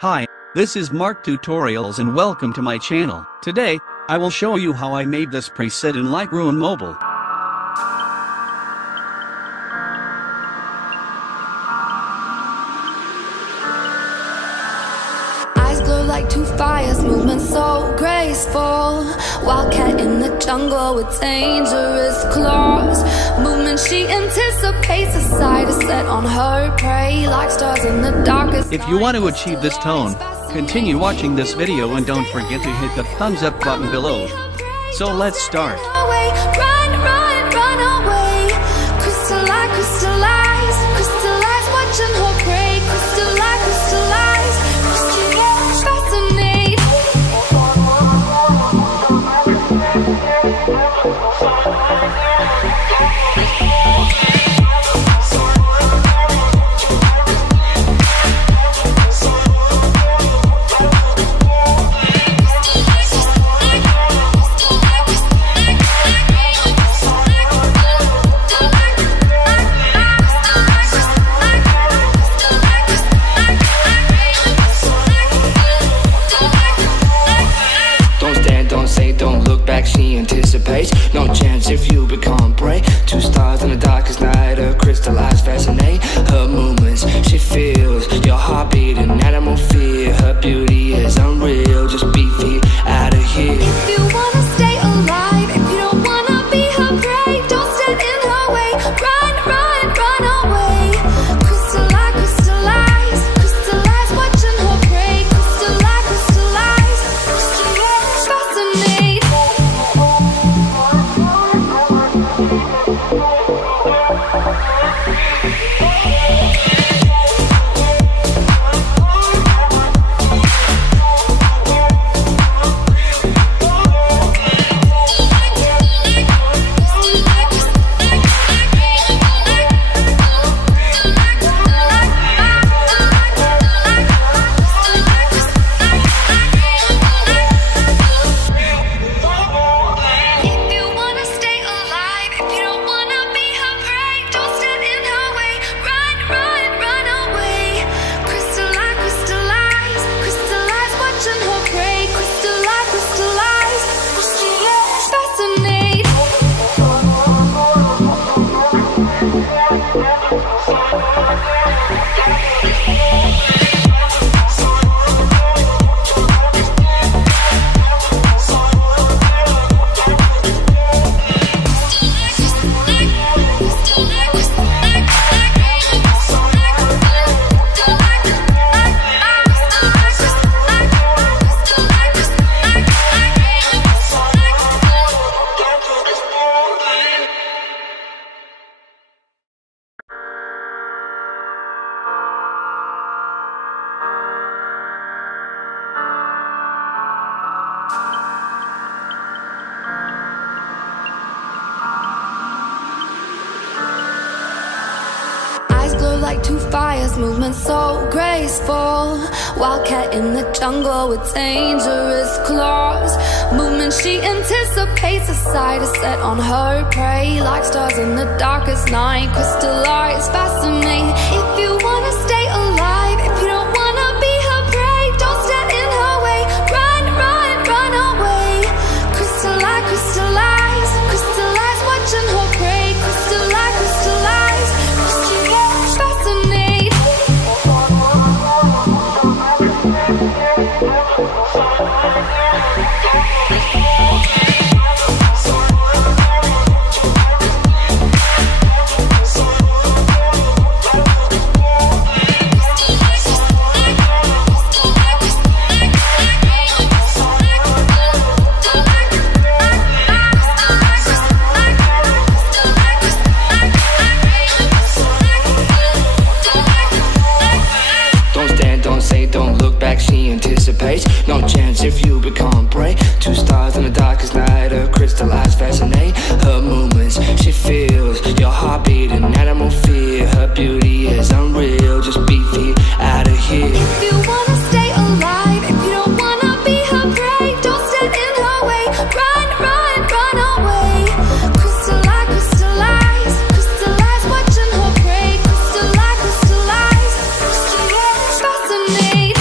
Hi, this is MarcTutorials and welcome to my channel. Today, I will show you how I made this preset in Lightroom Mobile. Eyes glow like two fires, movement so graceful. Wildcat in the jungle with dangerous claws. Movement she anticipates, a sight is set on her prey, like stars in the darkest. If you want to achieve this tone, continue watching this video and don't forget to hit the thumbs up button below. So let's start. Run, run, run away. Crystallize, crystallize, crystallize, watching her prey. Crystallize, crystallize, crystallize, fascinate. She anticipates, no chance if you become prey. Two stars in the darkest night, her crystallized fascinate. Her movements, she feels your heartbeat and animal fear. Her beauty is unreal, just be feet out of here. If you wanna stay alive, if you don't wanna be her prey, don't stand in her way. Run, run, run away. Crystallize, crystallize, crystallize, watching her prey. Crystallize, crystallize, crystallize, fascinate. Like two fires, movement so graceful. Wildcat in the jungle with dangerous claws. Movement she anticipates, a sight is set on her prey, like stars in the darkest night. Crystallize, fascinate. If you wanna stay alive, if you don't wanna be her prey, don't stand in her way. Run, run, run away. Crystallize, crystallize, crystallize, watching her prey. Crystallize, crystallize, crystallize, fascinate. She anticipates, no chance if you become prey. Two stars in the darkest night, her crystallized fascinate. Her movements, she feels your heartbeat and animal fear. Her beauty is unreal, just be feet out of here. If you wanna stay alive, if you don't wanna be her prey, don't stand in her way. Run, run, run away. Crystallize, crystallize, crystallize, watching her prey. Crystallize, crystallize, crystallize, fascinate.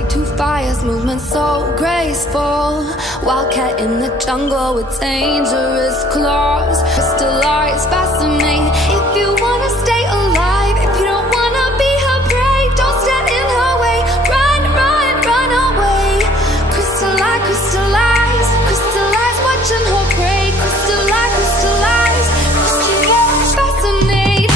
like two fires, movement so graceful. Wildcat in the jungle with dangerous claws. Crystallized, fascinate. If you wanna stay alive, if you don't wanna be her prey, don't stand in her way. Run, run, run away. Crystallize, crystallize, crystallize, watching her prey. Crystallize, crystallize, crystallize, fascinate.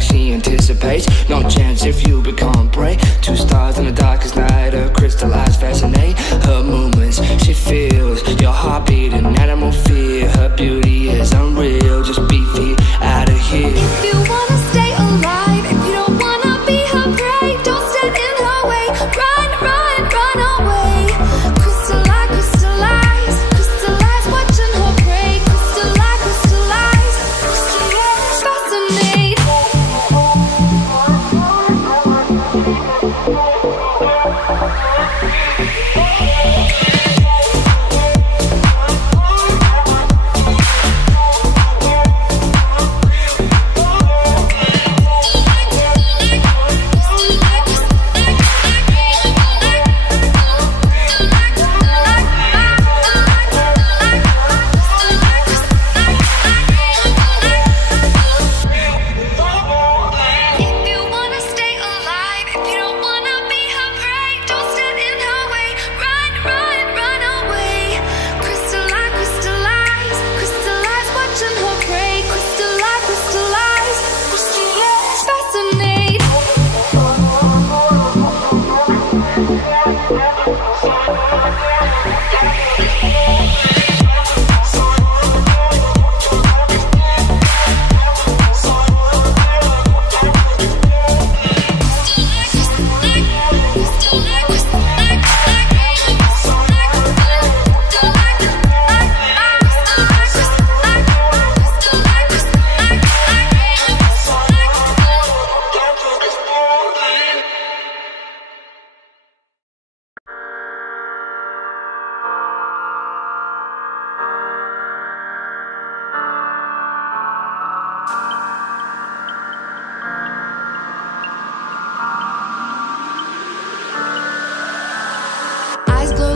She anticipates, no chance if you become prey. Two stars in the darkest night, her crystallized fascinate. Her movements, she feels your heartbeat and animal fear. Her beauty is unreal, just be feet out of here. If you wanna stay alive, if you don't wanna be her prey, don't stand in her way. Run, run, run away. Crystallize, crystallize, crystallize, watching her prey. Crystallize, crystallize, crystallize, fascinate.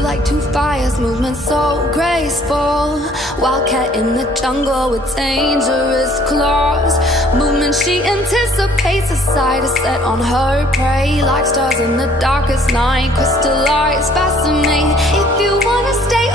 Like two fires, movement so graceful. Wildcat in the jungle with dangerous claws. Movement she anticipates, a sight is set on her prey. Like stars in the darkest night, crystallized, fascinate. If you wanna stay